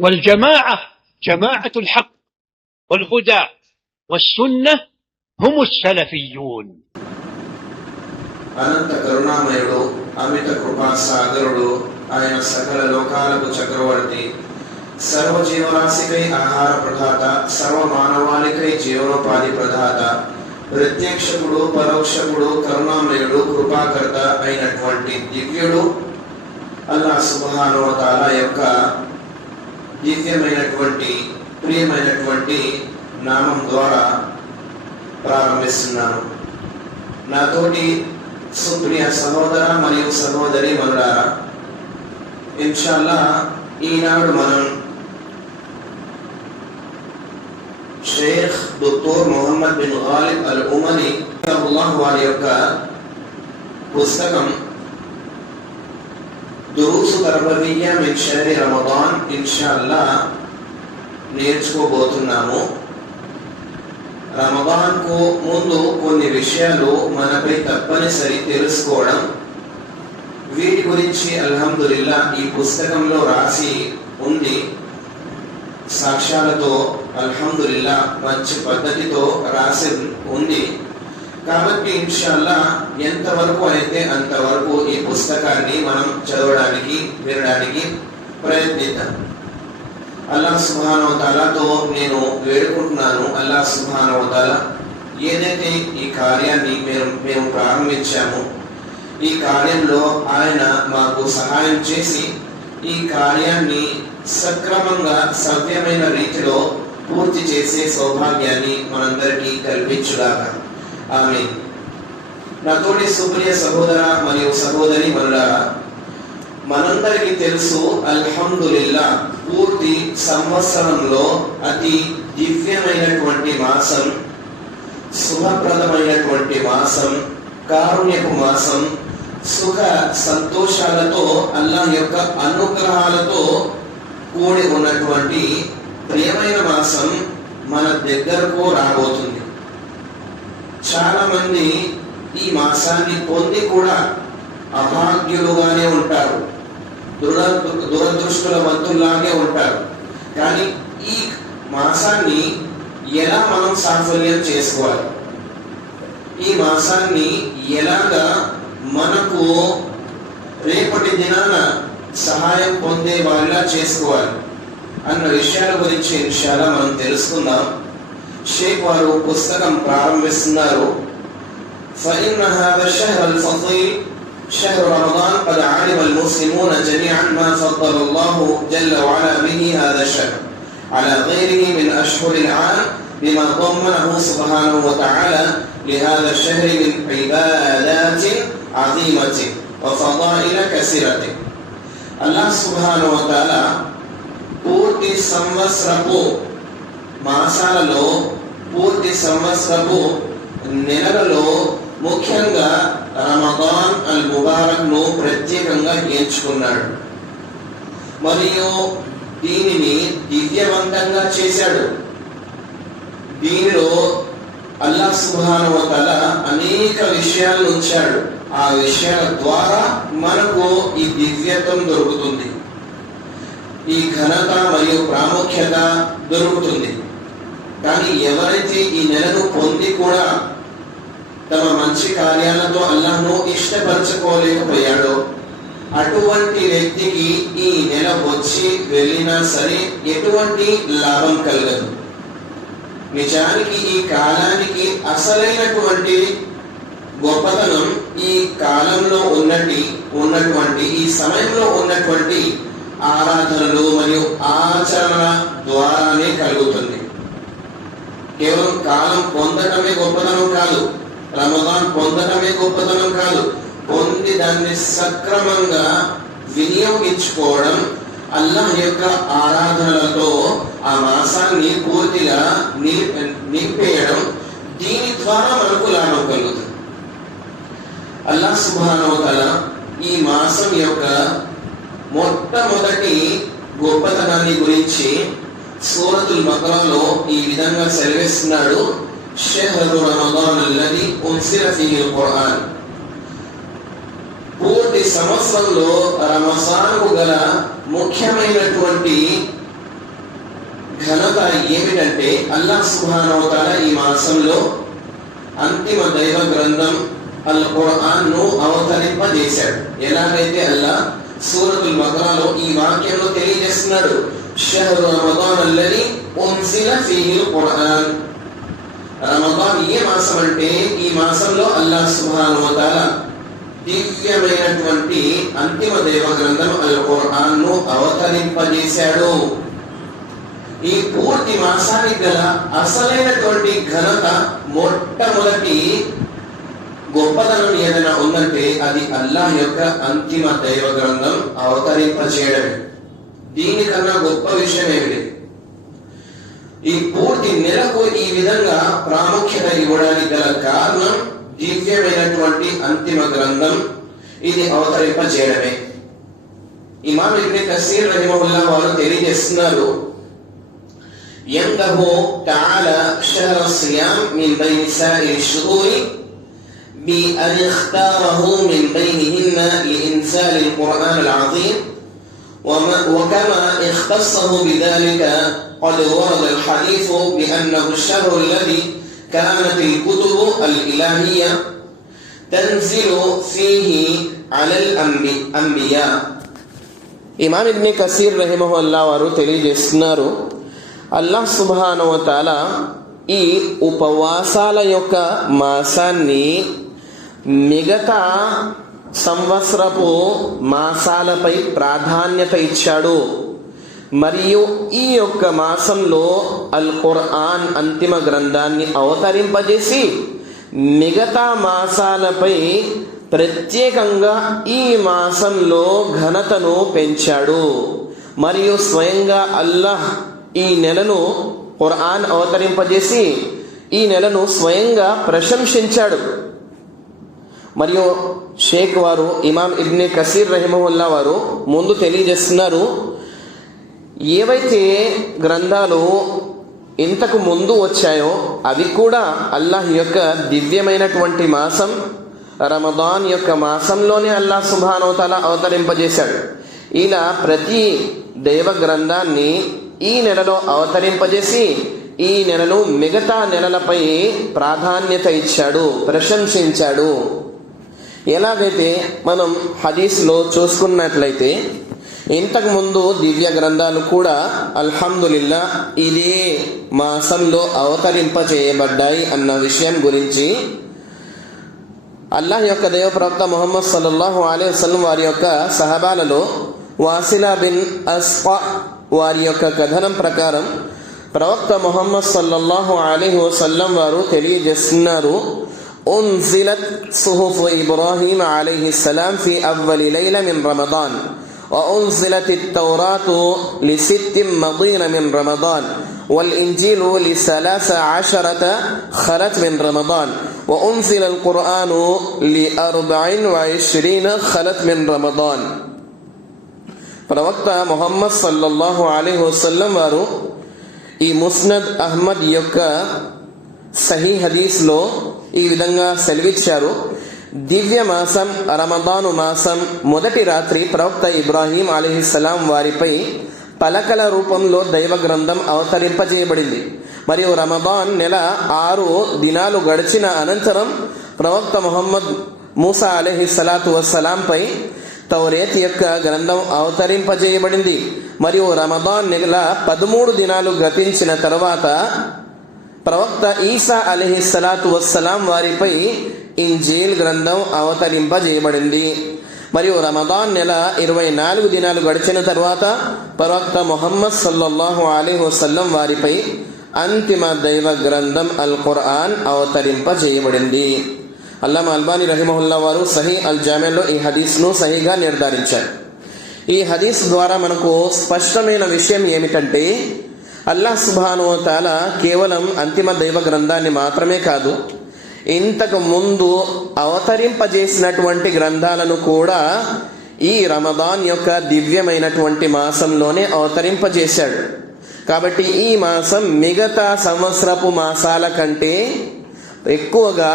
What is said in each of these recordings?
والجماعة جماعة الحق والهدى والسنة هم السلفيون. అనంత కరుణామయుడు, అమిత కృపా సాగరుడు, ఆయన సకల లోకాలకు చక్రవర్తి, సర్వజీవరాశికై ఆహార ప్రదాత, సర్వ మానవాళికై జీవనోపాధి ప్రదాత, ప్రత్యక్షకుడు, పరోక్షకుడు, కరుణామయుడు, కృపాకర్త అయినటువంటి దివ్యుడు అల్లాహ్ సుబ్హానహు వ తఆలా యొక్క దివ్యమైనటువంటి ప్రియమైనటువంటి నామం ద్వారా ప్రారంభిస్తున్నాను. నాతోటి సుప్రియ సహోదర మరియు సహోదరి మనులారా, ఇన్షాల్లా ఈనాడు మనం Sheikh doctor Mohammed bin Ghalib అల్ ఉమని వారి యొక్క పుస్తకం దురూసు తర్బవియ్యా మిన్ షహరి రమదాన్ ఇన్షాల్లా నేర్చుకోబోతున్నాము. రమదాన్ కు ముందు కొన్ని విషయాలు మనపై తప్పనిసరి తెలుసుకోవడం, వీటి గురించి అల్హమ్దులిల్లా ఈ పుస్తకంలో రాసి ఉంది. సాక్ష్యాలతో అల్హమ్దులిల్లా మంచి పద్ధతితో రాసి ఉంది. కాబట్టి ఇన్షాల్లా ఎంతవరకు అయితే అంతవరకు ఈ పుస్తకాన్ని మనం చదవడానికి, వినడానికి ప్రయత్నిద్దాం. అల్లాహ్ సుబ్హానహు వ తఆలాతో నేను వేడుకుంటున్నాను, అల్లాహ్ సుబ్హానహు వ తఆలా ఏదైతే ఈ కార్యాన్ని మేము ప్రారంభించామో ఈ కార్యంలో ఆయన మాకు సహాయం చేసి ఈ కార్యాన్ని సక్రమంగా సవ్యమైన రీతిలో పూర్తి చేసే సౌభాగ్యాన్ని మనందరికీ కల్పించుగాక. ఆమీన్. నాతోటి సుప్రియ సహోదర మరియు సహోదరి మనులారా, మనందరికీ తెలుసు అల్హమ్దులిల్లా పూర్తి సంవత్సరంలో అతి దివ్యమైనటువంటి మాసం, శుభప్రదమైనటువంటి మాసం, కారుణ్యపు మాసం, సుఖ సంతోషాలతో అల్లాహ్ యొక్క అనుగ్రహాలతో కూడి ఉన్నటువంటి ప్రియమైన మాసం మన దగ్గరకు రాబోతుంది. చాలా మంది ఈ మాసాన్ని పొంది కూడా అభాగ్యులుగానే ఉంటారు, దురదృష్టవంతుల్లాగే ఉంటారు. కానీ ఈ మాసాన్ని ఎలా మనం సాఫల్యం చేసుకోవాలి, ఈ మాసాన్ని ఎలాగా మనకు రేపటి దినాన సహాయం పొందే వాళ్ళ చేసుకోవాలి అన్న విషయాల గురించి ఇన్షాల్లా మనం తెలుసుకుందాం. షేక్ వారు పుస్తకం ప్రారంభిస్తున్నారు. فإن هذا الشهر الفضيل شهر رمضان قد علم المسلمون جميعا ما فضل الله جل وعلا به هذا الشهر على غيره من أشهر العام بما ضمنه سبحانه وتعالى لهذا الشهر من عبادات عظيمة وفضائل كثيرة. الله سبحانه وتعالى పూర్తి సంవత్సరపు మాసాలలో, పూర్తి సంవత్సరపు నెలలలో ముఖ్యంగా రమదాన్ అల్ ముబారక్ ను ప్రత్యేకంగా ఎంచుకున్నాడు మరియు దీనిని దివ్యవంతంగా చేశాడు. దీనిలో అల్లాహ్ సుబ్హానహు వ తఆలా అనేక విషయాలను ఉంచాడు. ఆ విషయాల ద్వారా మనకు ఈ దివ్యత్వం దొరుకుతుంది, ఈ ఘనత మరియు ప్రాముఖ్యత దొరుకుతుంది. కానీ ఎవరైతే ఈ నెలను పొంది కూడా తమ మంచి కార్యాలతో అల్లాహ్ను ఇష్టపరచుకోలేకపోయాడో అటువంటి వ్యక్తికి ఈ నెల వచ్చి వెళ్ళినా సరే ఎటువంటి లాభం కలగదు. నిజానికి ఈ కాలానికి అసలైనటువంటి గొప్పతనం ఈ కాలంలో ఉన్నటువంటి ఈ సమయంలో ఉన్నటువంటి ఆరాధనలు మరియు ఆచరణ ద్వారానే కలుగుతుంది. కేవలం కాలం పొందటమే గొప్పతనం కాదు, రమదాన్ పొందటమే గొప్పతనం కాదు, పొంది దాన్ని సక్రమంగా వినియోగించుకోవడం, అల్లాహ్ యొక్క ఆరాధనలతో ఆ మాసాన్ని పూర్తిగా నింపేయడం, దీని ద్వారా మనకు లాభం కలుగుతుంది. అల్లాహ్ సుబ్హానహు వ తఆలా ఈ మాసం యొక్క మొట్టమొదటి గొప్పతనాన్ని గురించి సూరతుల్ బకరాలో ఈ విధంగా సెలవిస్తున్నాడు. షహరు రమదాన్ అల్లది ఉన్సిల ఫీహిల్ ఖురాన్. పూర్తి సంవత్సరంలో రమజాన్కు గల ముఖ్యమైనటువంటి ఘనత ఏమిటంటే అల్లాహ్ సుబ్హానహు వ తఆలా ఈ మాసంలో అంతిమ దైవ గ్రంథం అల్ ఖురాన్ ను అవతరింపజేశాడు. ఎలాగైతే అల్లాహ్ సూరతుల్ బకరాలో ఈ వాక్యంలో తెలియజేస్తున్నాడు, షహ్రు రమదాన్ అల్లదీ ఉన్సిల ఫీహిల్ ఖురాన్. రమదాన్ ఏ మాసం అంటే ఈ మాసంలో అల్లాహ్ సుబ్హానహు వ తఆలా దివ్యమైనటువంటి అంతిమ దైవ గ్రంథం అల్ ఖురాన్ ను అవతరింపజేశాడు. ఈ పూర్తి మాసానికి గల అసలైనటువంటి ఘనత, మొట్టమొదటి గొప్పదనం ఏదైనా ఉందంటే అది అల్లాహ్ యొక్క అంతిమ దైవ గ్రంథం అవతరింపజేయడమే. దీనికన్నా గొప్ప విషయం ఏమిటి? ఈ పూర్తి నెలకు ఈ విధంగా ప్రాముఖ్యత ఇవ్వడానికి గల కారణం దివ్యమైనటువంటి అంతిమ గ్రంథం ఇది అవతరింపజేయడమే. ఇమామ్ ఇబ్న్ కసీర్ రహిమహుల్లాహ్ వారు తెలియజేస్తున్నారు, యందహు తఆలా షహ్ర సియామ్ మిన్ బైని సాయిరి షుహూరి బి అన్ ఇఖ్తారహు మిన్ బైనిహిన్న లిఇన్సాల్ القرآن العظيم وكما اختصه بذلك قد ورد الحديث بأنه الشهر الذي كانت الكتب الإلهية تنزل فيه على الأنبياء. ఇమామ్ ఇబ్న్ కసీర్ రహిమహుల్లాహ్ వారు తెలియజేస్తున్నారు, అల్లాహ్ సుబ్హానహు వ తఆలా ఈ ఉపవాసాల యొక్క మాసాన్ని మిగతా సంవత్సరపు మాసాలపై ప్రాధాన్యత ఇచ్చాడు. మరియు ఈ యొక్క మాసంలో అల్ ఖురాన్ అంతిమ గ్రంథాన్ని అవతరింపజేసి మిగతా మాసాలపై ప్రత్యేకంగా ఈ మాసంలో ఘనతను పెంచాడు. మరియు స్వయంగా అల్లాహ్ ఈ నెలను ఖురాన్ అవతరింపజేసి ఈ నెలను స్వయంగా ప్రశంసించాడు. మరియు షేక్ వారు ఇమామ్ ఇబ్న్ కసీర్ రహిమహుల్లాహ్ వారు ముందు తెలియజేస్తున్నారు, ఏవైతే గ్రంథాలు ఇంతకు ముందు వచ్చాయో అవి కూడా అల్లాహ్ యొక్క దివ్యమైనటువంటి మాసం రమదాన్ యొక్క మాసంలోనే అల్లాహ్ సుబ్హానహు వ తఆలా అవతరింపజేశాడు. ఇలా ప్రతి దైవ గ్రంథాన్ని ఈ నెలలో అవతరింపజేసి ఈ నెలను మిగతా నెలలపై ప్రాధాన్యత ఇచ్చాడు, ప్రశంసించాడు. ఎలాగైతే మనం హదీస్లో చూసుకున్నట్లయితే ఇంతకు ముందు దివ్య గ్రంథాలు కూడా అల్హమ్దులిల్లా ఇదే మాసంలో అవతరింపజేయబడ్డాయి అన్న విషయం గురించి అల్లాహ్ యొక్క దైవ ప్రవక్త ముహమ్మద్ సల్లల్లాహు అలైహి వసల్లం వారి యొక్క సహబాలలో వాసిలా బిన్ అస్ఫా వారి యొక్క కథనం ప్రకారం ప్రవక్త ముహమ్మద్ సల్లల్లాహు అలైహి వసల్లం వారు తెలియజేస్తున్నారు, أنزلت صحف إبراهيم عليه السلام في أول ليلة من رمضان وأنزلت التوراة ل6 مضين من رمضان والإنجيل ل13 خلت من رمضان وأنزل القرآن ل24 خلت من رمضان. ప్రవక్త ముహమ్మద్ సల్లల్లాహు అలైహి వసల్లం వారు ఈ ముస్నద్ అహ్మద్ యొక్క సహీ హదీస్లో ఈ విధంగా సెలవిచ్చారు, దివ్య మాసం రమదాను మాసం మొదటి రాత్రి ప్రవక్త ఇబ్రాహీం అలైహిస్సలాం వారిపై పలకల రూపంలో దైవ గ్రంథం అవతరింపజేయబడింది. మరియు రమదాన్ నెల 6 దినాలు గడిచిన అనంతరం ప్రవక్త ముహమ్మద్ మూసా అలైహిస్సలాతు వస్సలాంపై తౌరేత్ యొక్క గ్రంథం అవతరింపజేయబడింది. మరియు రమదాన్ నెల 13 దినాలు గతించిన తర్వాత ప్రవక్త ఈసా అలైహిస్సలాతు వస్సలాం వారిపై ఇంజీల్ గ్రంథం అవతరింపజేయబడింది. మరియు రమదాన్ నెల 24 దినాలు గడిచిన తర్వాత ప్రవక్త ముహమ్మద్ సల్లల్లాహు అలైహి వసల్లం వారిపై అంతిమ దైవ గ్రంథం అల్ ఖురాన్ అవతరింపజేయబడింది. అల్లామా అల్బానీ రహిమహుల్లాహ్ వారు సహీ అల్ జామిలో ఈ హదీస్ను సహీగా నిర్ధారించారు. ఈ హదీస్ ద్వారా మనకు స్పష్టమైన విషయం ఏమిటంటే అల్లాహ్ సుబ్హానహు వ తఆలా కేవలం అంతిమ దైవ గ్రంథాన్ని మాత్రమే కాదు, ఇంతకు ముందు అవతరింపజేసినటువంటి గ్రంథాలను కూడా ఈ రమదాన్ యొక్క దివ్యమైనటువంటి మాసంలోనే అవతరింపజేశాడు. కాబట్టి ఈ మాసం మిగతా సంవత్సరపు మాసాల కంటే ఎక్కువగా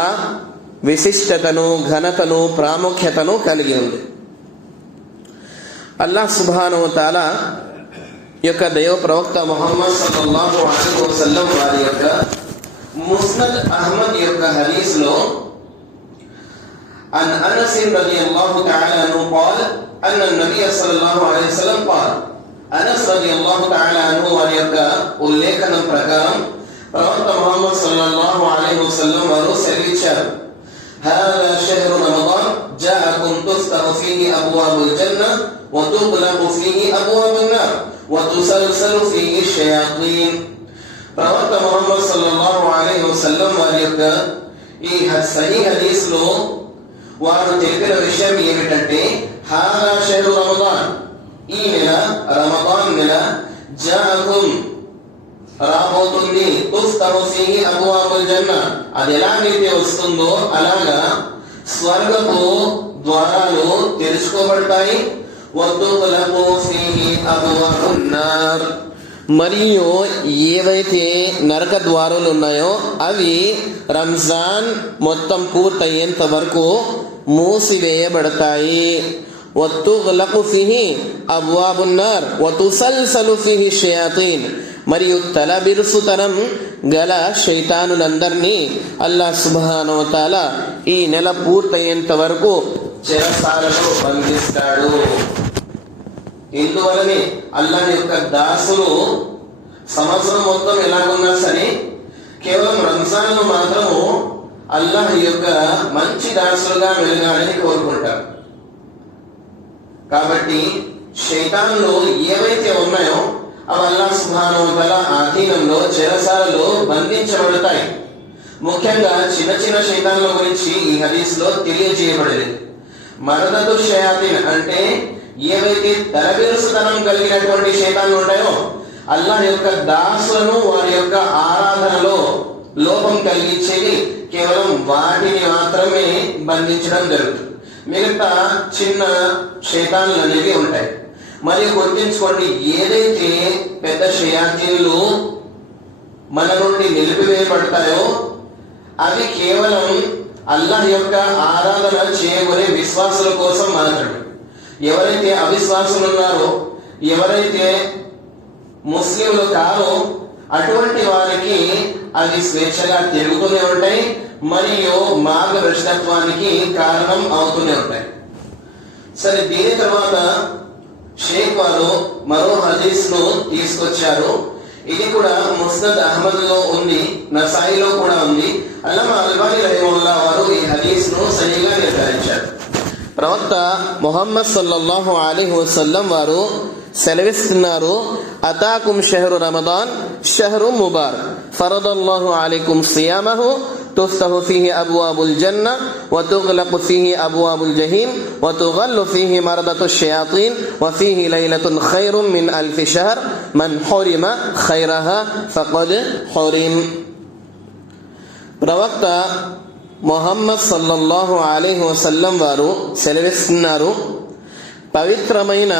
విశిష్టతను, ఘనతను, ప్రాముఖ్యతను కలిగి ఉంది. అల్లాహ్ సుబ్హానహు వ తఆలా యొక్క దైవ ప్రవక్త ముహమ్మద్ సల్లల్లాహు అలైహి వసల్లం వారి యొక్క ముస్నద్ అహ్మద్ యొక్క హదీస్ లో అన్ అనస్ రదియల్లాహు తఆలా అన్హు قال అన్న నబీ సల్లల్లాహు అలైహి వసల్లం قال అనస్ రదియల్లాహు తఆలా అన్హు వారి యొక్క ఉల్లేఖనం ప్రకారం ప్రవక్త ముహమ్మద్ సల్లల్లాహు అలైహి వసల్లం వారు సెలవిచ్చారు, هذا شهر رمضان جاءكم تفتح فيه أبواب الجنة وتغلق فيه أبواب النار وتسلسل فيه الشياطين. ప్రవక్త ముహమ్మద్ సల్లల్లాహు అలైహి వసల్లం వారి యొక్క ఈ సహీహ్ హదీస్ లో వారు తెలిపిన విషయం ఏమిటంటే, హాదా షహ్రు రమదాన్, ఈ నెల రమదాన్ నెల, జాఅకుం రాబోతుంది, తుఫ్తహు ఫీహి అబ్వాబుల్ జన్న, అది ఎలాగైతే వస్తుందో అలాగా స్వర్గపు ద్వారాలు తెరుచుకోబడతాయి, వతుగ్లఖు ఫీహి అబ్వాబున్ నార్, మరియు ఏవైతే నరక ద్వారాలు ఉన్నాయో అవి రంజాన్ మొత్తం పూర్తయ్యేంత వరకు మూసివేయబడతాయి. వతుగ్లఖు ఫీహి అబ్వాబున్ నార్ వతుసల్సలు ఫీహి షయాతీన్, మరియు తలబిరుసుతనం గల శైతానులందరినీ అల్లాహ్ సుబ్హానహు వ తఆలా ఈ నెల పూర్తయ్యేంత వరకు చెరసాలలో బంధిస్తాడు. ఇందువలనే అల్లాహ్ యొక్క దాసులు సంవత్సరం మొత్తం ఎలాగున్నా సరే కేవలం రంజాన్ మాత్రము అల్లాహ్ యొక్క మంచి దాసులుగా వెలగాలని కోరుకుంటారు. కాబట్టి శైతాన్లు ఏవైతే ఉన్నాయో అవి అల్లాహ్ సుబ్హానహు వ తఆలా ఆధీనంలో చెరసాలలో బంధించబడతాయి. ముఖ్యంగా చిన్న చిన్న శైతాన్ల గురించి ఈ హదీస్ లో తెలియజేయబడింది. మరదతు షయాతీన్ అంటే ఏవైతే తలబిరుసుతనం కలిగినటువంటి శైతాన్లు ఉంటాయో అల్లాహ్ యొక్క దాసులను వారి యొక్క ఆరాధనలో లోపం కలిగించేది కేవలం వాటిని మాత్రమే బంధించడం జరుగుతుంది. మిగతా చిన్న శైతాన్లు అనేవి ఉంటాయి. మరియు గుర్తించుకోండి, ఏదైతే పెద్ద షయాతీన్లు మన నుండి నిలిపివేయబడతాయో అవి కేవలం అల్లాహ్ యొక్క ఆరాధన చేయబోయే విశ్వాసుల కోసం మాత్రమే. ఎవరైతే అవిశ్వాసులు ఉన్నారో, ఎవరైతే ముస్లింలు కారో అటువంటి వారికి అవి స్వేచ్ఛగా తిరుగుతూనే ఉంటాయి మరియు మార్గభ్రష్టత్వానికి కారణం అవుతూనే ఉంటాయి. సరే, దీని తర్వాత షేక్ వారు మరో హదీస్ ను తీసుకొచ్చారు. ఇది కూడా ముస్నద్ అహ్మద్ లో ఉంది, నసాయిలో కూడా ఉంది. అల్లామా అల్బానీ రహిమహుల్లాహ్ వారు ఈ హదీస్ ను సహీగా నిర్ధారించారు. ప్రవక్త ముహమ్మద్ సల్లల్లాహు అలైహి వసల్లం వారు సెలవిస్తున్నారు, అతాకుం షహ్రు రమదాన్ షహ్రు ముబారక్ ఫరదల్లాహు అలైకుం సియామహు تفتح فيه أبواب الجنة وتغلق فيه أبواب الجحيم وتغل فيه مردة الشياطين وفيه ليلة خير من ألف شهر من حرم خيرها فقد حرم. ప్రవక్త ముహమ్మద్ సల్లల్లాహు అలైహి వసల్లం వారు సెలవిస్తున్నారు, పవిత్రమైన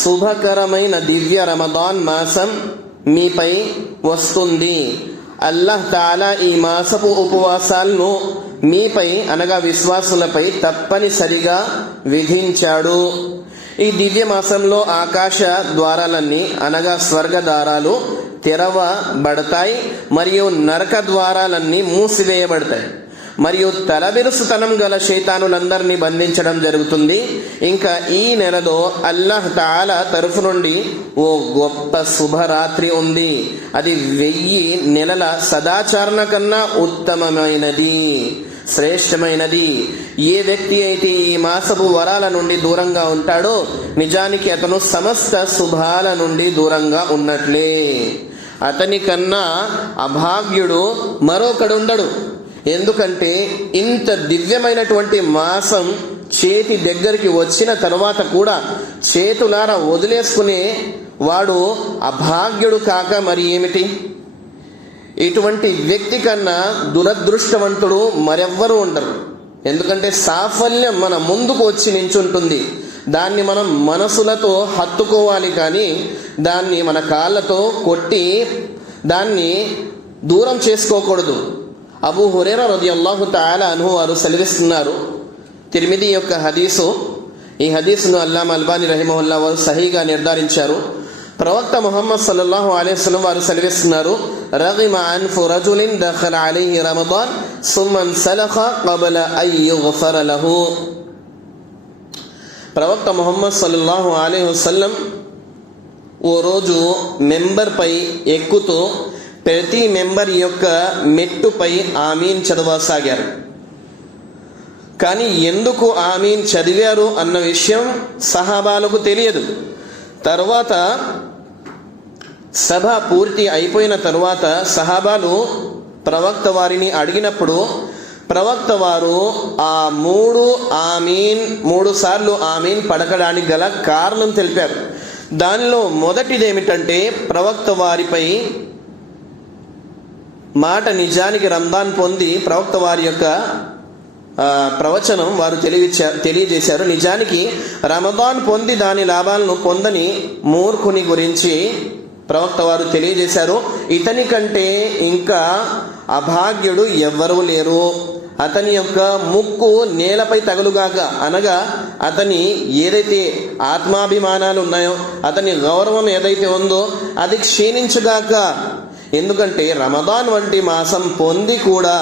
శుభకరమైన దివ్య రమదాన్ మాసం మీపై వస్తుంది. అల్లాహ్ తాలా ఈ మాసపు ఉపవాసాలను మీపై అనగా విశ్వాసులపై తప్పనిసరిగా విధించాడు. ఈ దివ్య మాసంలో ఆకాశ ద్వారాలన్నీ అనగా స్వర్గ ద్వారాలు తెరవబడతాయి మరియు నరక ద్వారాలన్నీ మూసివేయబడతాయి మరియు తలబిరుసుతనం గల శైతానులందరినీ బంధించడం జరుగుతుంది. ఇంకా ఈ నెలలో అల్లాహ్ తాలా తరఫు నుండి ఓ గొప్ప శుభరాత్రి ఉంది. అది 1000 నెలల సదాచరణ కన్నా ఉత్తమమైనది, శ్రేష్టమైనది. ఏ వ్యక్తి అయితే ఈ మాసపు వరాల నుండి దూరంగా ఉంటాడో నిజానికి అతను సమస్త శుభాల నుండి దూరంగా ఉన్నట్లే. అతని కన్నా అభాగ్యుడు మరొకడుండడు. ఎందుకంటే ఇంత దివ్యమైనటువంటి మాసం చేతి దగ్గరికి వచ్చిన తర్వాత కూడా చేతులారా వదిలేసుకునే వాడు అభాగ్యుడు కాక మరి ఏమిటి? ఇటువంటి వ్యక్తి కన్నా దురదృష్టవంతుడు మరెవ్వరూ ఉండరు. ఎందుకంటే సాఫల్యం మన ముందుకు వచ్చి నించుంటుంది. దాన్ని మనం మనసులతో హత్తుకోవాలి, కానీ దాన్ని మన కాళ్ళతో కొట్టి దాన్ని దూరం చేసుకోకూడదు. అబూ హురైరా రదియల్లాహు తఆలా అన్హు వారు సెలవిస్తున్నారు, తిర్మిదీ యొక్క హదీసు. ఈ హదీసును అల్లామా అల్బానీ రహిమహుల్లాహ్ వారు సహీగా నిర్ధారించారు. ప్రవక్త ముహమ్మద్ సల్లల్లాహు అలైహి వసల్లం వారు సెలవిస్తున్నారు, రగిమ అన్ఫు రజులిన్ దఖల అలైహి రమదాన్ సుమ్మన్ సలఖ కబల అన్ యుగ్ఫర లహు. ప్రవక్త ముహమ్మద్ సల్లల్లాహు అలైహి వసల్లం ఓ రోజు మెంబర్ పై ఎక్కుతూ ప్రతి మెంబర్ యొక్క మెట్టుపై ఆమీన్ చదవసాగారు. కానీ ఎందుకు ఆమీన్ చదివారు అన్న విషయం సహాబాలకు తెలియదు. తర్వాత సభ పూర్తి అయిపోయిన తరువాత సహాబాలు ప్రవక్త వారిని అడిగినప్పుడు ప్రవక్త వారు ఆ మూడు సార్లు ఆమీన్ పడకడానికి గల కారణం తెలిపారు. దానిలో మొదటిది ఏమిటంటే ప్రవక్త వారిపై మాట నిజానికి రంజాన్ పొంది ప్రవక్త వారి యొక్క ప్రవచనం వారు తెలియజేశారు. నిజానికి రమదాన్ పొంది దాని లాభాలను పొందని మూర్ఖుని గురించి ప్రవక్త వారు తెలియజేశారు. ఇతని కంటే ఇంకా అభాగ్యుడు ఎవ్వరూ లేరు. అతని యొక్క ముక్కు నేలపై తగులుగాక, అనగా అతని ఏదైతే ఆత్మాభిమానాలు ఉన్నాయో, అతని గౌరవం ఏదైతే ఉందో అది క్షీణించుగాక. ఎందుకంటే రమదాన్ వంటి మాసం పొంది కూడా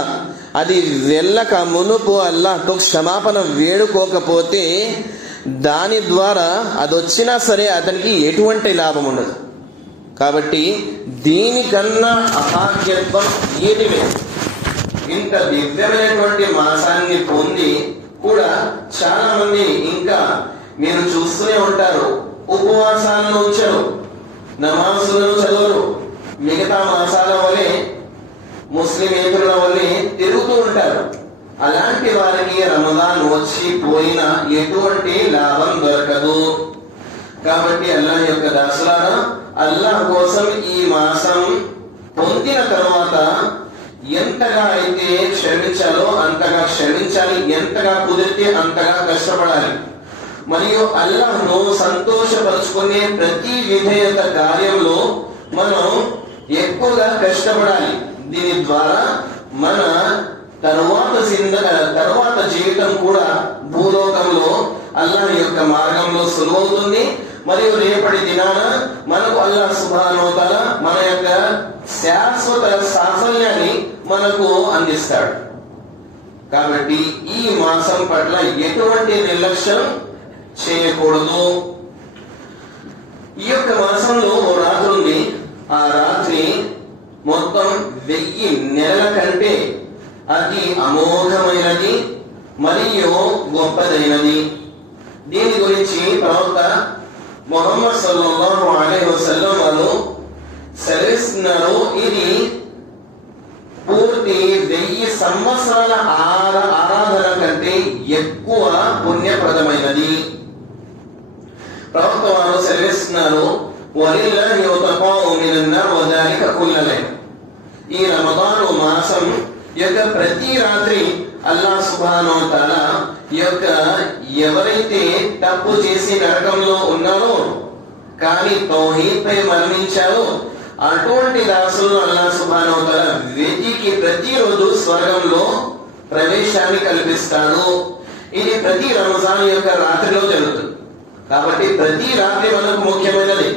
అది వెళ్ళక మునుపు అల్లాహ్కు క్షమాపణ వేడుకోకపోతే దాని ద్వారా అది వచ్చినా సరే అతనికి ఎటువంటి లాభం ఉండదు. కాబట్టి దీనికన్నా అభాగ్యత్వం ఏది లేదు. ఇంత దివ్యమైనటువంటి మాసాన్ని పొంది కూడా చాలా మంది ఇంకా మీరు చూస్తూనే ఉంటారు, ఉపవాసాలను ఉంచరు, నమాజులను చదవరు, మిగతా మాసాల వలె ముస్లిమేతరుల వలె తిరుగుతూ ఉంటారు. అలాంటి వారికి రమదాన్ వచ్చి పోయినా ఎటువంటి లాభం దొరకదు. కాబట్టి అల్లాహ్ యొక్క దాసులారా, అల్లాహ్ కోసం ఈ మాసం పొందిన తరువాత ఎంతగా అయితే క్షమించాలో అంతగా క్షమించాలి, ఎంతగా కుదిరితే అంతగా కష్టపడాలి. మరియు అల్లాహ్ను సంతోషపరుచుకునే ప్రతి విధేయత కార్యంలో మనం ఎక్కువగా కష్టపడాలి. దీని ద్వారా మన తరువాత జీవితం కూడా భూలోకంలో అల్లాహ్ యొక్క మార్గంలో సులువవుతుంది. మరియు రేపటి దినాన మనకు అల్లాహ్ సుబ్హానహు వ తఆలా మన యొక్క శాశ్వత సాఫల్యాన్ని మనకు అందిస్తాడు. కాబట్టి ఈ మాసం పట్ల ఎటువంటి నిర్లక్ష్యం చేయకూడదు. ఈ యొక్క మాసంలో ఓ రాత్రి ఉంది. ఆ రాత్రి మొత్తం 1000 నెలల కంటే అతి అమోఘమైనది మరియు గొప్పదైనది. దీని గురించి ప్రవక్త ముహమ్మద్ సల్లల్లాహు అలైహి వసల్లం వారు సెలవిస్తున్నారు, ఇది పూర్తి 1000 సంవత్సరాల ఆరాధన కంటే ఎక్కువ పుణ్యప్రదమైనది. ప్రవక్త వారు సెలవిస్తున్నారు, వలిల్లాహి ఉతఖాఉ మినన్ నార్ వదాలిక కుల్ల లైల. ఈ రమదాను మాసం యొక్క ప్రతి రాత్రి అల్లాహ్ సుబ్హానహు వ తఆలా యొక్క ఎవరైతే తప్పు చేసి నరకంలో ఉన్నారో కానీ తౌహీద్ పై మరణించారో అటువంటి దాసులను అల్లాహ్ సుబ్హానహు వ తఆలా వెతికి ప్రతిరోజు స్వర్గంలో ప్రవేశాన్ని కల్పిస్తాడు. ఇది ప్రతి రంజాన్ యొక్క రాత్రిలో జరుగుతుంది. కాబట్టి ప్రతి రాత్రి మనకు ముఖ్యమైనది.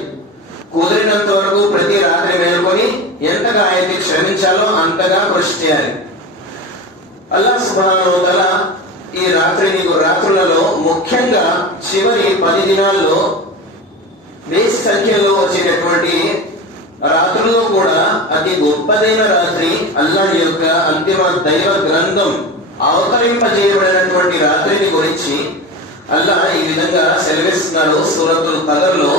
కుదిరినంత వరకు ప్రతి రాత్రి మేలుకొని ఎంతగా అయితే శ్రమించాలో అంతగా కృషి చేయాలి. అల్లాహ్ సుబ్హానహు వ తఆలా ఈ రాత్రులలో ముఖ్యంగా చివరి 10 దినాల్లో బేస్ సంఖ్యలో వచ్చేటటువంటి రాత్రుల్లో కూడా అతి గొప్పదైన రాత్రి, అల్లాహ్ యొక్క అంతిమ దైవ గ్రంథం అవతరింపజేయబడినటువంటి రాత్రిని గురించి అల్లాహ్ ఈ విధంగా సెలవిస్తున్నారు సూరతుల్ ఖదర్ లో,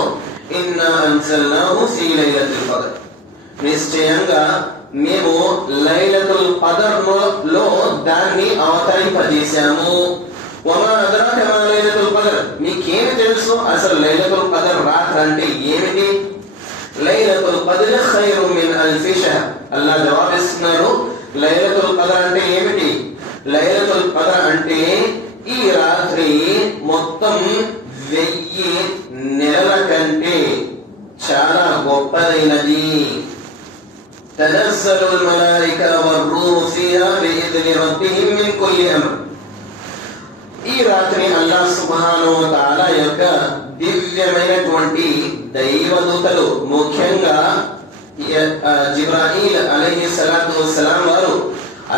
ఇన్నా అన్జల్నాహు ఫీ లైలతుల్ ఖదర్. నిశ్చయంగా మేము లైలతుల్ ఖదర్ లో దాన్ని అవతరింపజేశాము. వమా అద్రాక మా లైలతుల్ ఖదర్, మీకేమి తెలుసు అసలు లైలతుల్ ఖదర్ రాత్రి అంటే ఏమిటి? లైలతుల్ ఖదర్ ఖైరు మిన్ అల్ఫి షహర్. అల్లాహ్ జవాబిస్తున్నారు, లైలతుల్ ఖదర్ అంటే ఏమిటి? లైలతుల్ ఖదర్ అంటే ఈ రాత్రి మొత్తం 1000 నెలల కంటే చాలా గొప్పదైనది. తనస్సలుల్ మలాయికా వర్-రూహు ఫీహా బిఇذن రబ్బిహిమ్ మిన్ కుల్లి అమ్ర్. ఈ రాత్రి అల్లాహ్ సుబ్హానహు వ తఆలా యొక్క దివ్యమైనటువంటి దైవదూతలు ముఖ్యంగా జిబ్రాయిల్ అలైహిస్సలాతు వస్సలాం వారు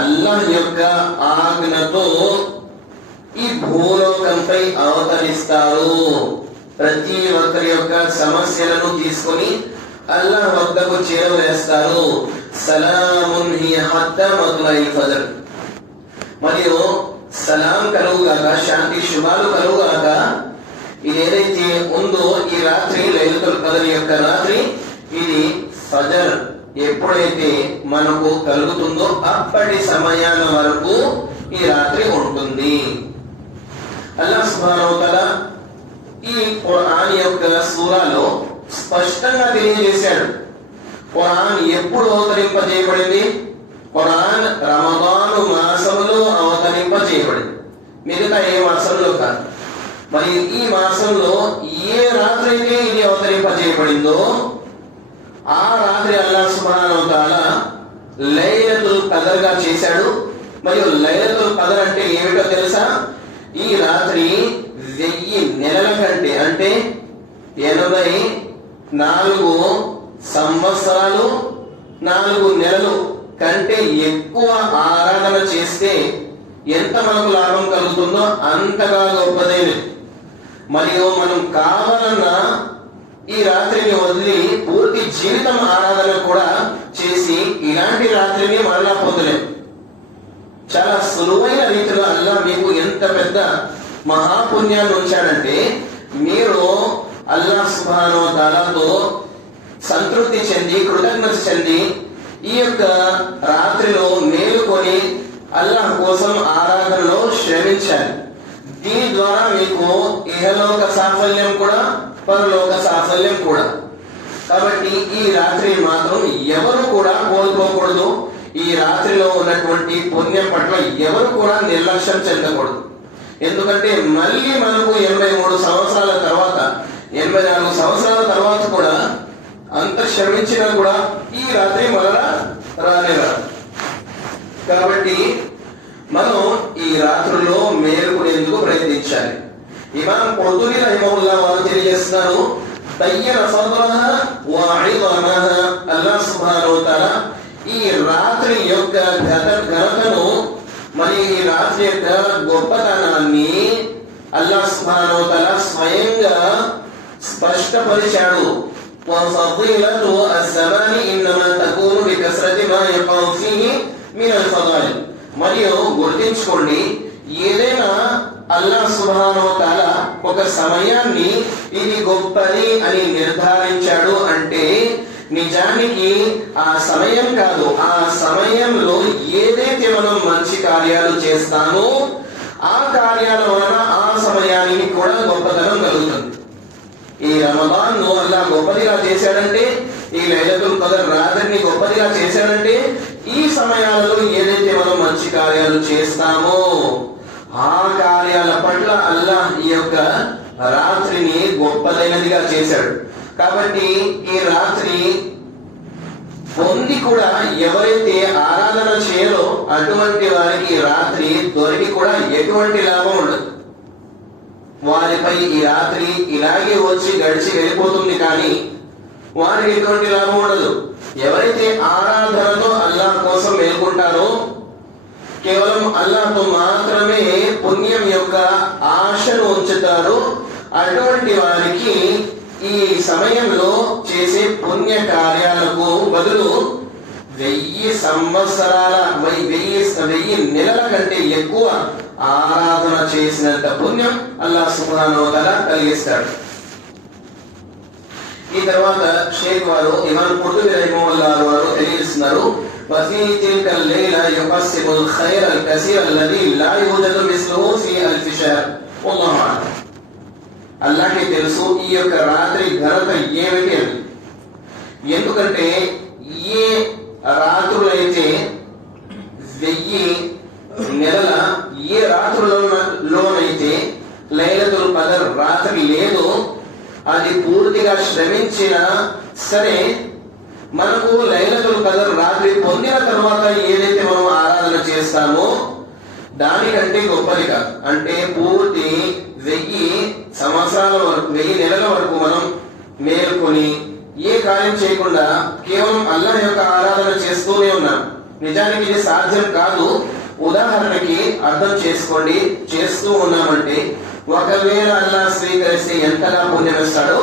అల్లాహ్ యొక్క ఆజ్ఞతో ఈ భూలోకంపై అవతరిస్తారు. ప్రతి ఒక్కరి యొక్క సమస్యలను తీసుకొని అల్లాహ్ వద్దకు చేరవేస్తారు. సలామున్ హియ హత్తా మత్లఇల్ ఫజర్. మరియు సలాం కలుగుగాక, శాంతి శుభాలు కలుగుగాక. ఇది ఏదైతే ఉందో ఈ రాత్రి లైలతుల్ ఖద్ర్ యొక్క రాత్రి, ఇది ఫజర్ ఎప్పుడైతే మనకు కలుగుతుందో అప్పటి సమయాల వరకు ఈ రాత్రి ఉంటుంది. అల్లాహ్ సుబ్హానహు వ తఆలా ఈ ఖురాన్ యొక్క సూరాలో స్పష్టంగా తెలియజేశాడు. ఖురాన్ ఎప్పుడు అవతరింపజేయబడింది? ఖురాన్ రమదాను మాసంలో అవతరింపజేయబడింది, మిగతా ఏ మాసంలో కాదు. మరి ఈ మాసంలో ఏ రాత్రి అయితే ఇది అవతరింపజేయబడిందో ఆ రాత్రి అల్లాహ్ సుబ్హానహు వ తఆలా లైలతుల్ ఖద్ర్ గా చేశాడు. మరియు లైలతుల్ ఖద్ర్ అంటే ఏమిటో తెలుసా? ఈ రాత్రి 1000 నెలల కంటే, అంటే 84 సంవత్సరాలు 4 నెలలు కంటే ఎక్కువ ఆరాధన చేస్తే ఎంత మనకు లాభం కలుగుతుందో అంతగా గొప్పదైనది. మరియు మనం కావాలన్నా ఈ రాత్రిని వదిలి పూర్తి జీవితం ఆరాధన కూడా చేసి ఇలాంటి రాత్రిని మరలా పొందలేం. చాలా సులువైన రీతిలో అల్లాహ్ మీకు ఎంత పెద్ద మహాపుణ్యాన్ని ఉంచాడంటే, మీరు అల్లాహ్ సుబ్హానహు వ తఆలాతో సంతృప్తి చెంది, కృతజ్ఞత చెంది ఈ యొక్క రాత్రిలో మేలుకొని అల్లాహ్ కోసం ఆరాధనలో శ్రమించాలి. దీని ద్వారా మీకు ఇహలోక సాఫల్యం కూడా, పరలోక సాఫల్యం కూడా. కాబట్టి ఈ రాత్రి మాత్రం ఎవరు కూడా కోల్పోకూడదు. ఈ రాత్రిలో ఉన్నటువంటి పుణ్యం పట్ల ఎవరు కూడా నిర్లక్ష్యం చెందకూడదు. ఎందుకంటే మళ్ళీ మనకు 83 సంవత్సరాల తర్వాత, 84 సంవత్సరాల తర్వాత కూడా అంత శ్రమించినా కూడా ఈ రాత్రి మరలా రానేరాదు. కాబట్టి మనం ఈ రాత్రుల్లో మేలుకునేందుకు ప్రయత్నించాలి. ఇమాం ఖుర్తుబీ రహిమహుల్లాహ్ వారు తెలియజేస్తున్నారు, బయ్యన ఫద్లహా వ ఇదమహా. అల్లాహ్ సుబ్హానహు వ తఆలా ఈ రాత్రి యొక్క ఘనతను, మరి ఈ రాత్రి యొక్క గొప్పతనాన్ని అల్లాహ్ సుబ్హానహు వ తఆలా స్వయంగా స్పష్టపరిచాడు. వఫదీలతు అస్-సమాని ఇన్నమా తకూను బికస్రతి మా యఖౌ ఫీహి మినల్ ఫదాయిల్. మరియు గుర్తించుకోండి, ఏదైనా అల్లాహ్ సుబ్హానహు వ తఆలా ఒక సమయాన్ని ఇది గొప్పది అని నిర్ధారించాడు అంటే నిజానికి ఆ సమయం కాదు, ఆ సమయంలో ఏదైతే మనం మంచి కార్యాలు చేస్తామో ఆ కార్యాల వలన ఆ సమయానికి కూడా గొప్పతనం కలుగుతుంది. ఈ రమదాన్ ను అల్లాహ్ గొప్పదిగా చేశాడంటే, ఈ లైలతుల్ ఖద్ర్ రాత్రిని గొప్పదిగా చేశాడంటే ఈ సమయాలలో ఏదైతే మనం మంచి కార్యాలు చేస్తామో ఆ కార్యాల పట్ల అల్లాహ్ ఈ యొక్క రాత్రిని గొప్పదైనదిగా చేశాడు. కాబట్టి ఈ రాత్రి పొంది కూడా ఎవరైతే ఆరాధన చేయరో అటువంటి వారికి రాత్రి దొరికి కూడా ఎటువంటి లాభం ఉండదు. వారిపై ఈ రాత్రి ఇలాగే వచ్చి గడిచి వెళ్ళిపోతుంది, కానీ వారికి ఎటువంటి లాభం ఉండదు. ఎవరైతే ఆరాధనతో అల్లాహ్ కోసం మేల్కొంటారో, కేవలం అల్లాహ్తో మాత్రమే పుణ్యం యొక్క ఆశను ఉంచుతారో అటువంటి వారికి ఈ సమయంలో చేసే పుణ్య కార్యాలకు బదులు 1000 సంవత్సరాల 1000 నెలల కంటే ఎక్కువ ఆరాధన చేసినంత పుణ్యం అల్లాహ్ సుబ్హానహు వ తఆలా కలిగిస్తాడు. ఈ తర్వాత షేక్ వారు, ఇమాం ఖుర్తుబీ రహిమహుల్లాహ్ వారు తెలియజేస్తున్నారు, వఫీ తిల్కల్ లైల యుకస్సిబుల్ ఖైరల్ కసీర్ అల్లదీ లా యూజదు మిస్లుహు ఫీ అల్ఫి షహర్. వల్లాహు అఅలం. అల్లాహ్కి తెలుసు ఈ యొక్క రాత్రి ఘనత ఏమిటి అని. ఎందుకంటే ఏ రాత్రులైతే 1000 నెలల ఏ రాత్రులలోనైతే లైలతుల్ ఖద్ర్ రాత్రి లేదో అది పూర్తిగా శ్రమించినా సరే మనకు లైలతుల్ ఖద్ర్ రాత్రి పొందిన తర్వాత ఏదైతే మనం ఆరాధన చేస్తామో దానికంటే గొప్పది కాదు. అంటే పూర్తి 1000 సంవత్సరాల వరకు, 1000 నెలల వరకు మనం మేల్కొని ఏ కార్యం చేయకుండా కేవలం అల్లాహ్ యొక్క ఆరాధన చేస్తూనే ఉన్నాం. నిజానికి ఇది సాధ్యం కాదు. ఉదాహరణకి అర్థం చేసుకోండి, చేస్తూ ఉన్నామంటే ఒకవేళ అల్లాహ్ స్వీకరిస్తే ఎంతగా పుణ్యం ఇస్తాడో,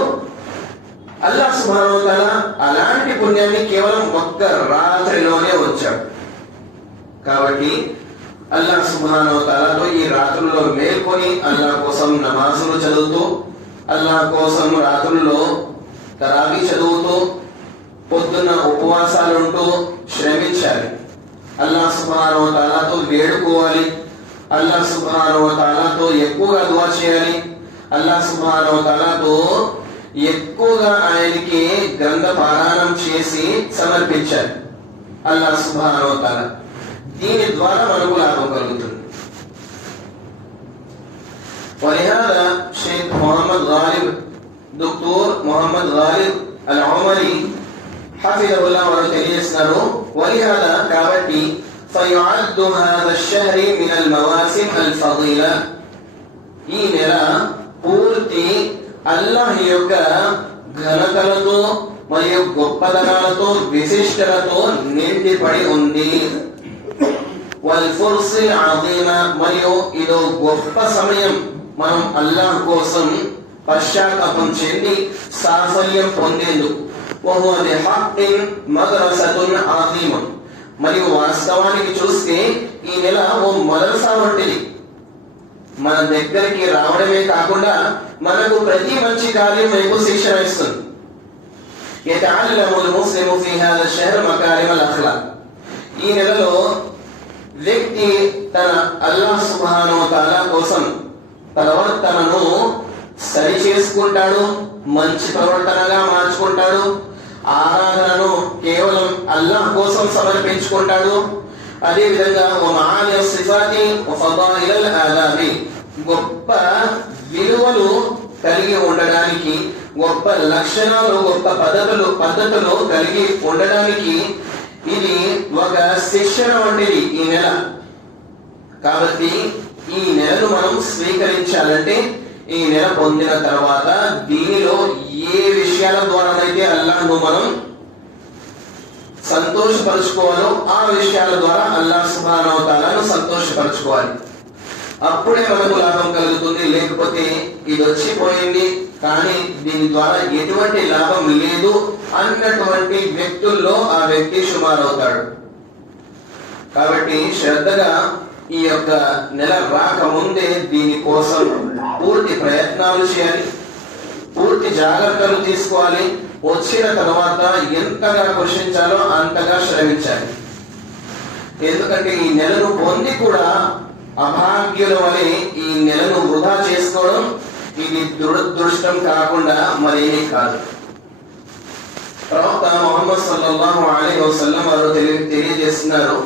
అల్లాహ్ సుబ్హానహు వ తఆలా అలాంటి పుణ్యాన్ని కేవలం ఒక్క రాత్రిలోనే వచ్చాడు. కాబట్టి అల్లాహ్ సుబ్హానహు వ తఆలాతో ఈ రాత్రుల్లో మేల్కొని అల్లాహ్ కోసం నమాజులు చదువుతూ, అల్లాహ్ కోసం రాత్రుల్లో తరావీ చదువుతూ, పొద్దున్న ఉపవాసాలుంటూ శ్రమించాలి. అల్లాహ్ సుబ్హానహు వ తఆలాతో వేడుకోవాలి. అల్లాహ్ సుబ్హానహు వ తఆలాతో ఎక్కువగా దుఆ చేయాలి. అల్లాహ్ సుబ్హానహు వ తఆలాతో ఎక్కువగా ఆయనకి గ్రంథ పారాయణం చేసి సమర్పించాలి అల్లాహ్ సుబ్హానహు వ తఆలా. దీని ద్వారా మనకు లాభం కలుగుతుంది. ولهذا شيخ محمد غالب دكتور محمد غالب العمري حفظه الله వారు తెలియజేస్తున్నారు, ولهذا కాబట్టి فيعد هذا الشهر من المواسم الفضيلة. ఈ నెల పూర్తి అల్లాహ్ యొక్క ఘనతలతో మరియు గొప్పదనాలతో విశిష్టలతో నిండిపడి ఉంది. వల్ఫుర్సి అజీమ, మరియు ఇదో గొప్ప సమయం మనం అల్లాహ్ కోసం పశ్చాత్తాపం చెంది సాఫల్యం పొందేందుకు. వహువ బిహక్కిన్ మద్రసతున్ అజీమ, మరియు వాస్తవానికి చూస్తే ఈ నెల ఓ మదరసా వంటిది. మన దగ్గరికి రావడమే కాకుండా మనకు ప్రతి మంచి కార్యం వైపు శిక్షణ ఇస్తుంది. యతఅల్లముల్ ముస్లిము ఫీ హాదా షహర్ మకారిమల్ అఖ్లాక్. ఈ నెలలో వ్యక్తి తన అల్లాహ్ సుబ్హానహు వ తఆలా కోసం ప్రవర్తనను సరి చేసుకుంటాడు, మంచి ప్రవర్తనగా మార్చుకుంటాడు. ఆరాధనను కేవలం అల్లాహ్ కోసం సమర్పించుకుంటాడు. అదే విధంగా వమాలి సిఫాతి వఫదాయిల్ ఆదాబి, గొప్ప విలువలు కలిగి ఉండడానికి, గొప్ప లక్షణాలు, గొప్ప పద్ధతులు కలిగి ఉండడానికి ఇది ఒక శిక్షణ వంటిది ఈ నెల. కాబట్టి ఈ నెలను మనం స్వీకరించాలంటే ఈ నెల పొందిన తర్వాత దీనిలో ఏ విషయాల ద్వారానైతే అల్లాహ్ను మనం సంతోషపరచుకోవాలో ఆ విషయాల ద్వారా అల్లాహ్ సుబ్హానహు వ తఆలాను సంతోషపరచుకోవాలి. అప్పుడే మనకు లాభం కలుగుతుంది. లేకపోతే ఇది వచ్చిపోయింది కానీ దీని ద్వారా ఎటువంటి లాభం లేదు అన్నటువంటి వ్యక్తుల్లో ఆ వ్యక్తి సుమారవుతాడు. కాబట్టి శ్రద్ధగా ఈ యొక్క నెల రాకముందే దీనికోసం పూర్తి ప్రయత్నాలు చేయాలి, పూర్తి జాగ్రత్తలు తీసుకోవాలి. వచ్చిన తర్వాత ఎంతగా కృషించాలో అంతగా శ్రమించాలి. ఎందుకంటే ఈ నెలను పొంది కూడా అభాగ్యుల వలె ఈ నెలను వృధా చేసుకోవడం ఇది దురదృష్టం కాకుండా మరేమీ కాదు. ప్రవక్త ముహమ్మద్ సల్లల్లాహు అలైహి వసల్లం వారు తెలియజేస్తున్నారు,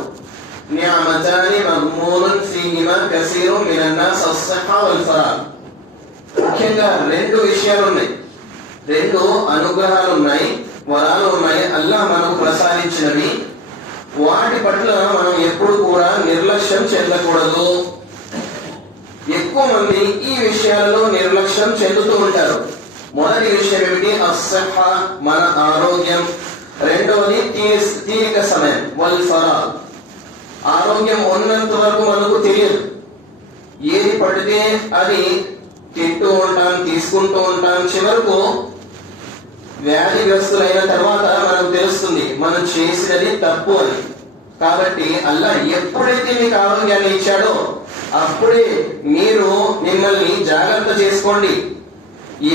నిఅమతాని మగ్మూనున్ ఫీహిమా కసీరున్ మినన్ నాస్ అస్-సిహా వల్ ఫరాగ్. ముఖ్యంగా రెండు విషయాలు ఉన్నాయి, రెండు అనుగ్రహాలు ఉన్నాయి, వరాలు ఉన్నాయి అల్లాహ్ మనకు ప్రసాదించినవి. వాటి పట్ల మనం ఎప్పుడు కూడా నిర్లక్ష్యం చెందకూడదు. ఎక్కువ మంది ఈ విషయాల్లో నిర్లక్ష్యం చెందుతూ ఉంటారు. మొదటి విషయం ఏమిటి? అస్-సిహా, మన ఆరోగ్యం. రెండవది తీరిక సమయం, వల్ ఫరాగ్. ఆరోగ్యం ఉన్నంత వరకు మనకు తెలియదు, ఏది పడితే అది తింటూ ఉంటాం, తీసుకుంటూ ఉంటాం. చివరకు వ్యాధిగ్రస్తులైన తర్వాత మనకు తెలుస్తుంది మనం చేసినది తప్పు అని. కాబట్టి అల్లాహ్ ఎప్పుడైతే మీకు ఆరోగ్యాన్ని ఇచ్చాడో అప్పుడే మీరు మిమ్మల్ని జాగ్రత్త చేసుకోండి.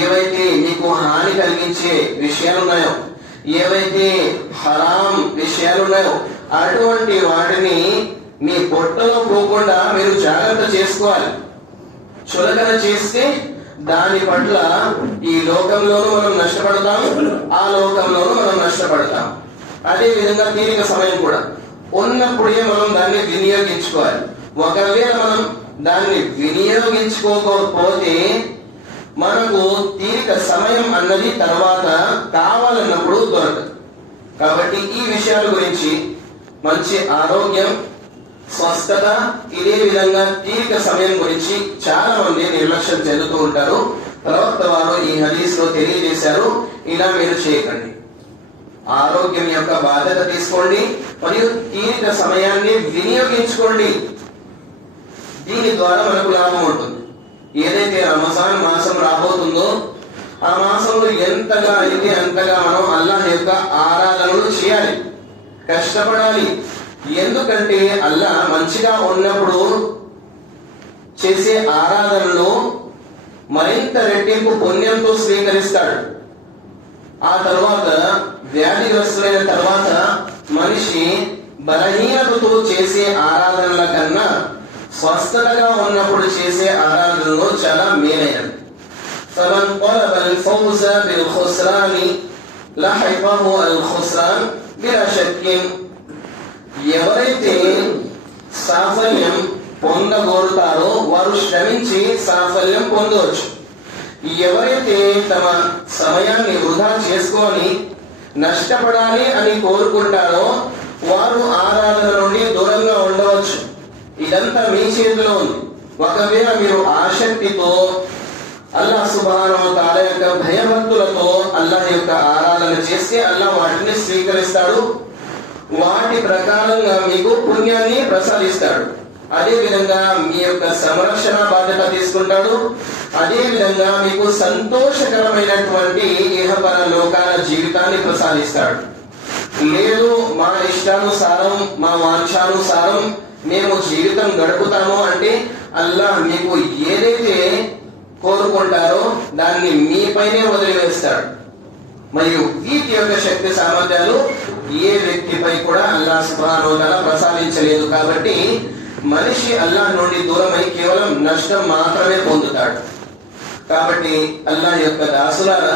ఏవైతే మీకు హాని కలిగించే విషయాలున్నాయో, ఏవైతే హరాం విషయాలున్నాయో అటువంటి వాటిని మీ పొట్టలో పోకుండా మీరు జాగ్రత్త చేసుకోవాలి. చులకన చేస్తే దాని పట్ల ఈ లోకంలోనూ మనం నష్టపడతాం, ఆ లోకంలోనూ మనం నష్టపడతాం. అదే విధంగా తీరిక సమయం కూడా ఉన్నప్పుడే మనం దాన్ని వినియోగించుకోవాలి. ఒకవేళ మనం దాన్ని వినియోగించుకోకపోతే మనకు తీరిక సమయం అన్నది తర్వాత కావాలన్నప్పుడు దొరకదు. కాబట్టి ఈ విషయాల గురించి మంచి ఆరోగ్యం, స్వస్థత, ఇదే విధంగా తీరిక సమయం గురించి చాలా మంది నిర్లక్ష్యం చెందుతూ ఉంటారు. ప్రవక్త వారు ఈ హదీస్ లో తెలియజేశారు, ఇలా మీరు చేయకండి. ఆరోగ్యం యొక్క బాధ్యత తీసుకోండి మరియు తీరిక సమయాన్ని వినియోగించుకోండి. దీని ద్వారా మనకు లాభం ఉంటుంది. ఏదైతే రంజాన్ మాసం రాబోతుందో ఆ మాసంలో ఎంతగా అయితే అంతగా మనం అల్లాహ్ యొక్క ఆరాధనలు చేయాలి, కష్టపడాలి. ఎందుకంటే అల్లాహ్ మంచిగా ఉన్నప్పుడు చేసే ఆరాధనలు మరింత రెట్టింపు పుణ్యంతో స్వీకరిస్తాడు. ఆ తర్వాత వ్యాధిగ్రస్తులైన తర్వాత మనిషి బలహీనతతో చేసే ఆరాధనల కన్నా స్వస్థతగా ఉన్నప్పుడు చేసే ఆరాధనలో చాలా మేలైనది. فمن طلب الفوز بالخسران لحقه الخسران بلا شك. ఎవరైతే సాఫల్యం పొందగోరుతారో వారు శ్రమించి సాఫల్యం పొందవచ్చు. ఎవరైతే తమ సమయాన్ని వృధా చేసుకొని నష్టపడాలి అని కోరుకుంటారో వారు ఆరాధన నుండి దూరంగా ఉండవచ్చు. ఇదంతా మీ చేతిలో ఉంది. ఒకవేళ మీరు ఆసక్తితో అల్లాహ్ సుబ్హానహు వ తఆలా యొక్క భయభక్తులతో అల్లాహ్ యొక్క ఆరాధన చేస్తే అల్లాహ్ వాటిని స్వీకరిస్తాడు. వాటి ప్రకారంగా మీకు పుణ్యాన్ని ప్రసాదిస్తాడు. అదే విధంగా మీ యొక్క సంరక్షణ బాధ్యత తీసుకుంటాడు. అదే విధంగా మీకు సంతోషకరమైనటువంటి ఇహపర లోకాల జీవితాన్ని ప్రసాదిస్తాడు. లేదు మా ఇష్టానుసారం మా వాంఛానుసారం మేము జీవితం గడుపుతాము అంటే అల్లాహ్ మీకు ఏదైతే కోరుకుంటారో దాన్ని మీపైనే వదిలివేస్తాడు. మరియు వీటి యొక్క శక్తి సామర్థ్యాలు ఏ వ్యక్తిపై కూడా అల్లాహ్ సుబ్హానహు వ తఆలా ప్రసాదించలేదు. కాబట్టి మనిషి అల్లాహ్ నుండి దూరమై కేవలం నష్టం మాత్రమే పొందుతాడు. కాబట్టి అల్లాహ్ యొక్క దాసులారా,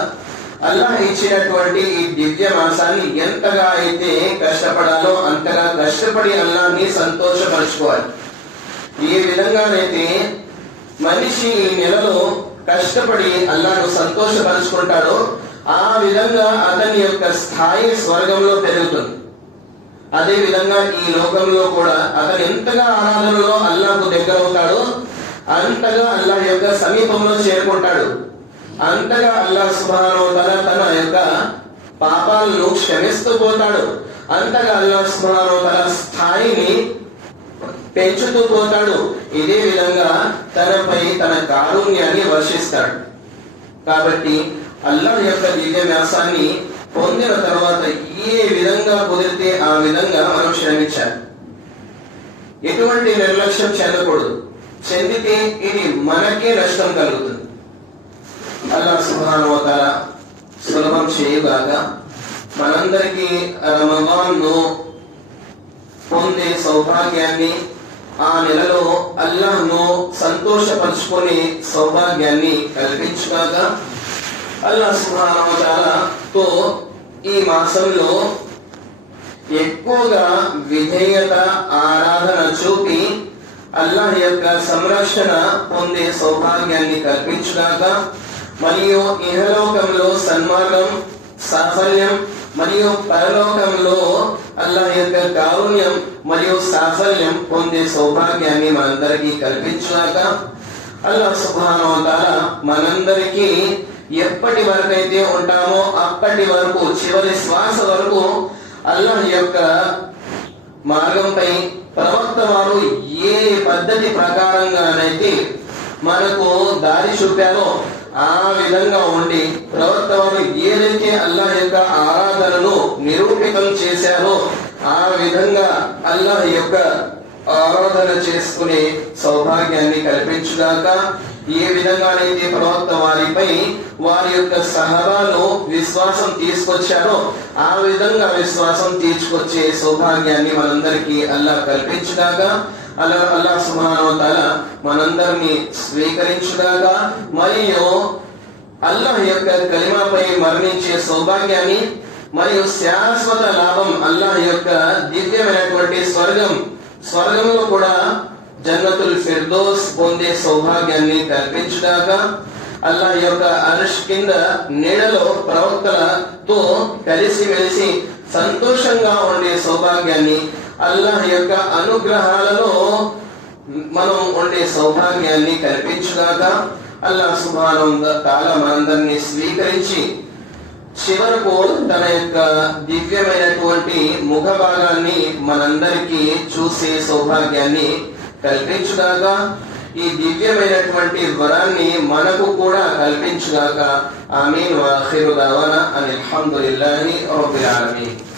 అల్లాహ్ ఇచ్చినటువంటి ఈ దివ్య మాసాన్ని ఎంతగా అయితే కష్టపడాలో అంతగా కష్టపడి అల్లాహ్ని సంతోషపరచుకోవాలి. ఏ విధంగానైతే మనిషి ఈ నెలలో కష్టపడి అల్లాహ్ను సంతోషపరుచుకుంటాడో ఆ విధంగా అతని యొక్క స్థాయి స్వర్గంలో పెరుగుతుంది. అదే విధంగా ఈ లోకంలో కూడా అతను ఎంతగా ఆరాధనలో అల్లాహ్కు దగ్గర అవుతాడో అంతగా అల్లాహ్ యొక్క సమీపంలో చేరుకుంటాడు. అంతగా అల్లాహ్ సుబ్హానహు వ తఆలా తన యొక్క పాపాలను క్షమిస్తూ పోతాడు. అంతగా అల్లాహ్ సుబ్హానహు వ తఆలా స్థాయిని పెంచుతూ పోతాడు. ఇదే విధంగా తనపై తన కారుణ్యాన్ని వర్షిస్తాడు. కాబట్టి అల్లాహ్ యొక్క దివ్య వ్యాసాన్ని పొందిన తర్వాత ఏ విధంగా కుదిరితే ఆ విధంగా మనం శ్రమించాలి. ఎటువంటి నిర్లక్ష్యం చెందకూడదు. చెందితే ఇది మనకే నష్టం కలుగుతుంది. అల్లాహ్ సుబ్హానహు వ తఆలా సులభం చేయగాక మనందరికీ రమజాన్ను పొందే సౌభాగ్యాన్ని, ఆ నెలలో అల్లాహ్ను సంతోషపరుచుకునే సౌభాగ్యాన్ని కల్పించుగాక. అల్లాహ్ సుబ్హానహు వ తఆలాతో ఈ మాసంలో ఎక్కువగా విధేయత ఆరాధన చూపి అల్లాహ్ యొక్క సంరక్షణ పొందే సౌభాగ్యాన్ని కల్పించుగాక. మరియు ఇహలోకంలో సన్మార్గం, సాఫల్యం మరియు పరలోకంలో అల్లాహ్ యొక్క కారుణ్యం మరియు సాఫల్యం పొందే సౌభాగ్యాన్ని మనందరికీ కల్పించుగాక. అల్లాహ్ సుబ్హానహు వ తఆలా మనందరికీ ఎప్పటి వరకైతే ఉంటామో అప్పటి వరకు, చివరి శ్వాస వరకు అల్లాహ్ యొక్క మార్గంపై ప్రవక్త వారు ఏ పద్ధతి ప్రకారంగానైతే మనకు దారి చూపారో ఆ విధంగా ఉండి ప్రవక్త వారు ఏదైతే అల్లాహ్ యొక్క ఆరాధనను నిరూపితం చేశారో ఆ విధంగా అల్లాహ్ యొక్క ఆరాధన చేసుకునే సౌభాగ్యాన్ని కల్పించుగాక. ఏ విధంగానైతే ప్రవక్త వారిపై వారి యొక్క సహబాలు విశ్వాసం తీసుకొచ్చారో ఆ విధంగా విశ్వాసం తీసుకొచ్చే సౌభాగ్యాన్ని మనందరికీ అల్లాహ్ కల్పించుగాక. అల్లాహ్ సుబ్హానహు వ తఆలా మనందరినీ స్వీకరించుగాక. మరియు అల్లాహ్ యొక్క కలిమాపై మరణించే సౌభాగ్యాన్ని మరియు శాశ్వత లాభం అల్లాహ్ యొక్క దివ్యమైనటువంటి స్వర్గంలో కూడా జన్నతుల్ ఫిర్దౌస్ పొందే సౌభాగ్యాన్ని కల్పించుగాక. అల్లాహ్ యొక్క అర్ష్ కింద నీడలో ప్రవక్తలతో కలిసిమెలిసి సంతోషంగా ఉండే సౌభాగ్యాన్ని, అల్లాహ్ యొక్క అనుగ్రహాలలో మనం ఉండే సౌభాగ్యాన్ని కల్పించుగాక. అల్లాహ్ సుబ్హానహు వ తఆలా మనందరినీ స్వీకరించి చివరకు తన యొక్క దివ్యమైనటువంటి ముఖ భాగాన్ని మనందరికీ చూసే సౌభాగ్యాన్ని కల్పించుగాక. ఈ దివ్యమైనటువంటి వరాన్ని మనకు కూడా కల్పించుగాక. ఆమీన్. వా ఆఖిరు దావానా అనిల్ హమ్దులిల్లాహి రబ్బిల్ ఆలమీన్.